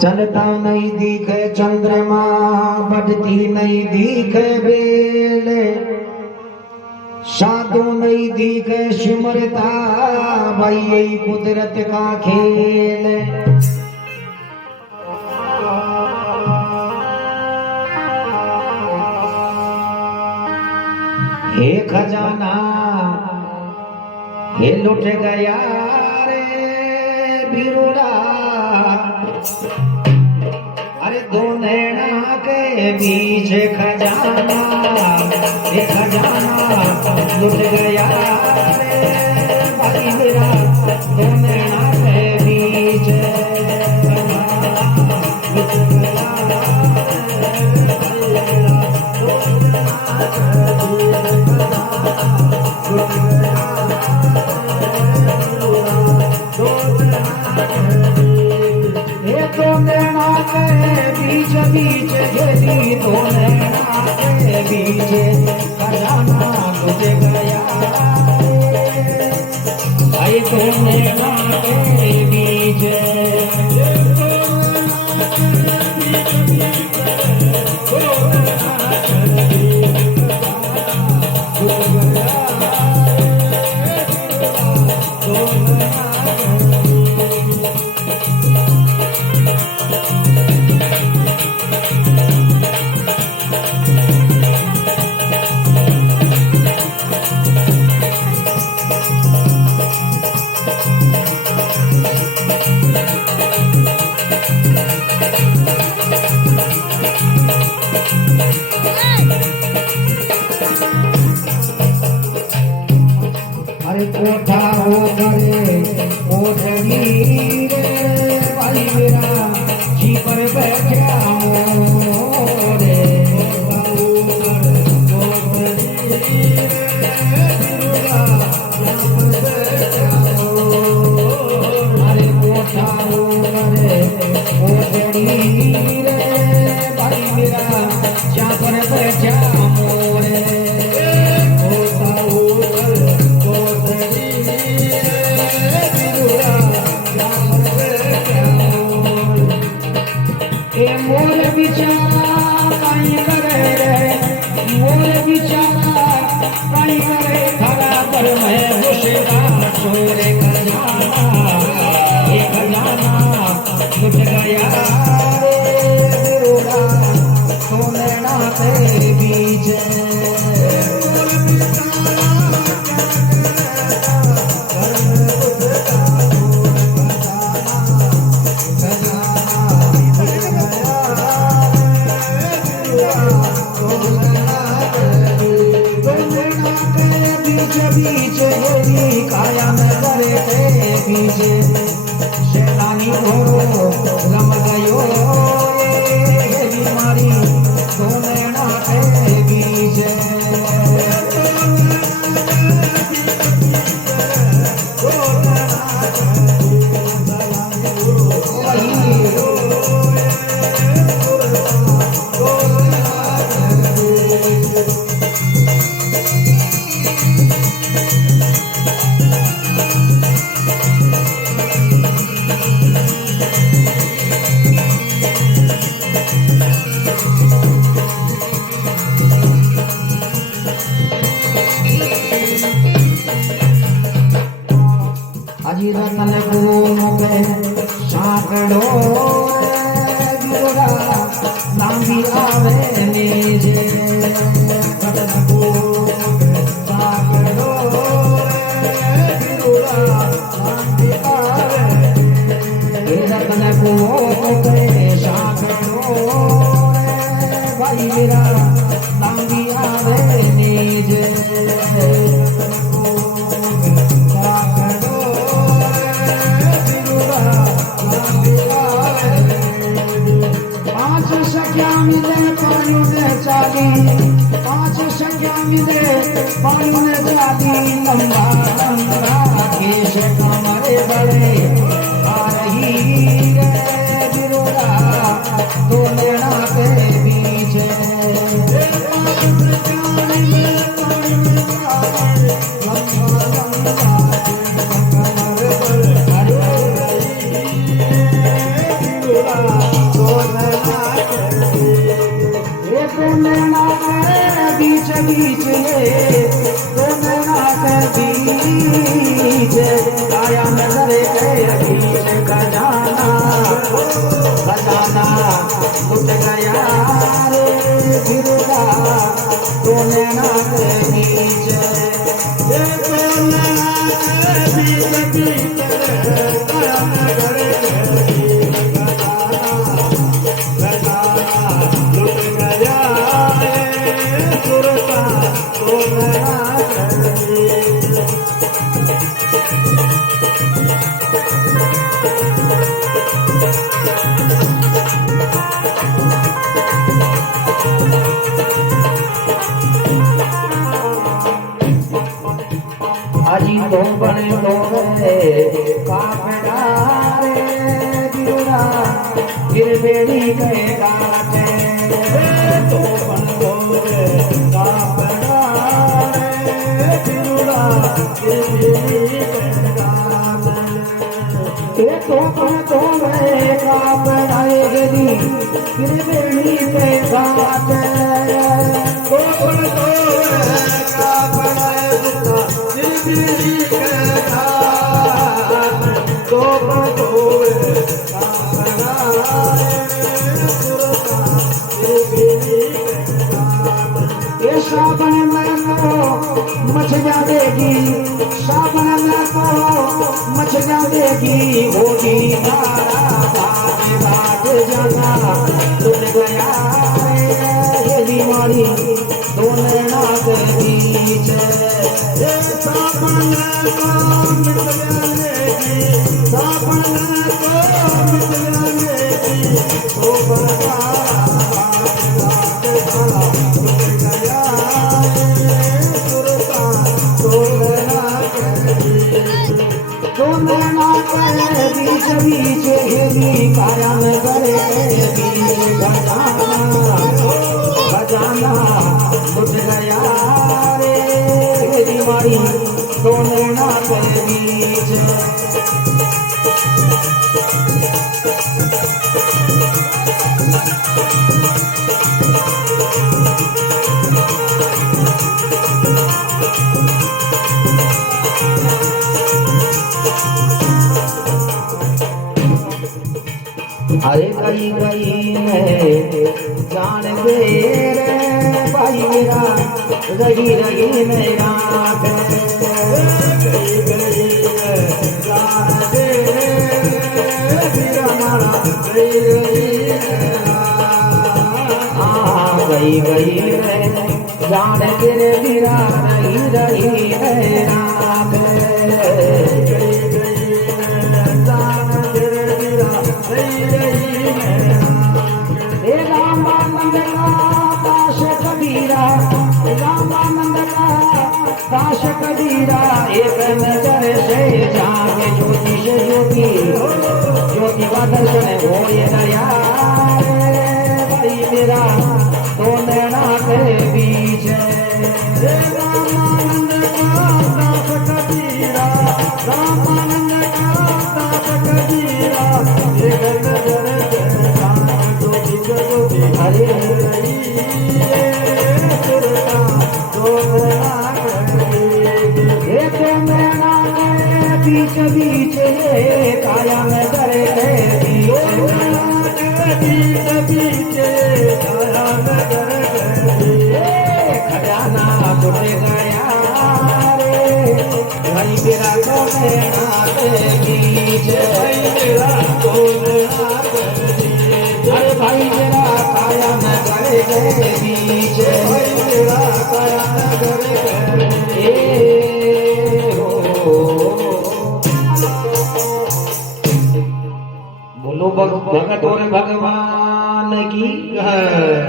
चलता नहीं दिखे चंद्रमा, बढ़ती नहीं दिखे बेल, साधु नहीं दिखे सिमरता, भाई यही कुदरत का खेल। हे खजाना हे लुट गया रे बिरुड़ा, अरे दो नैना के बीच खजाना, हे खजाना लुट गया रे भाई मेरा, दो नैना के बीच बीच यदि तो नैना के बीच खजाना लुट गया, भाई तो नैना के बीच कोठा हो करे कोठरी रे भाई मेरा, जी पर बैठा रे अरे कोठा हो करे कोठरी रे भाई मेरा, जा पर बैठा लुट गया तो नैना के बीच बीच काया में करे के पीछे शैतानी घोड़ो रम गयो ये बीमारी तो नैना के बीच रतन के साकड़ो बिरुड़ा नामी आवे नीजे, रतन साकड़ो बिरुड़ा नामी आवे, रतन के साकड़ो भाई मेरा नामी आवे नीजे। पांच संख्या मिले पानी में जाती, लंबा लंबा केश कमरे बड़े आ रही रे बिरुड़ा दो नैना के बीच लंबा बीच ये दोनों नाक बीच काया नजर के बीच खजाना खजाना लुट गया रे गिरदा दोनों नाक बीच ये दोनों नाक बीच काया नजर अजी तो बने तो कापड़ारे गिरा गिर बेड़ी के काटे तो बन तो कापड़ारे गिरा गिर बेड़ी के काटे तो बन तो कापड़ारे गिरी गिर बेड़ी के काटे तो बन तो कापड़ारे सावन में तो मच जाएगी सावन में तो मच जाएगी होगी भाग जाना टूट गया ये बीमारी दोनों नाक बीच सावन में तो मिट जाएगी सावन में तो मिट जाएगी तो बड़ा बीच बीच हेली काया में करे खजाना लुट गया रे बीमारी दोनों नाक बीच अरे कई कई में जान दे रे भाई मेरा रही रही मेरा कई कई में जान दे मेरा मारा कई कई में जान तेरे मेरा रही रही मेरा रामानंद का दास कबीरा रामानंद का दास कबीरा एक नजर से जाके ज्योति से ज्योति ज्योति का दर्शन हो गया भाई मेरा दोनों नाक बीच रामानंद का दास कबीरा रामानंद का दास कबीरा एक नजर हरे बीच बीच काया में डरे बीच बीच काया में डरे खजाना टूट गया रे भाई मेरा कोने नाते बीच भाई मेरा कोने नाते अरे भाई मेरा काया में डरे बीच भाई मेरा काया में डरे बोलो भगत और भगवान की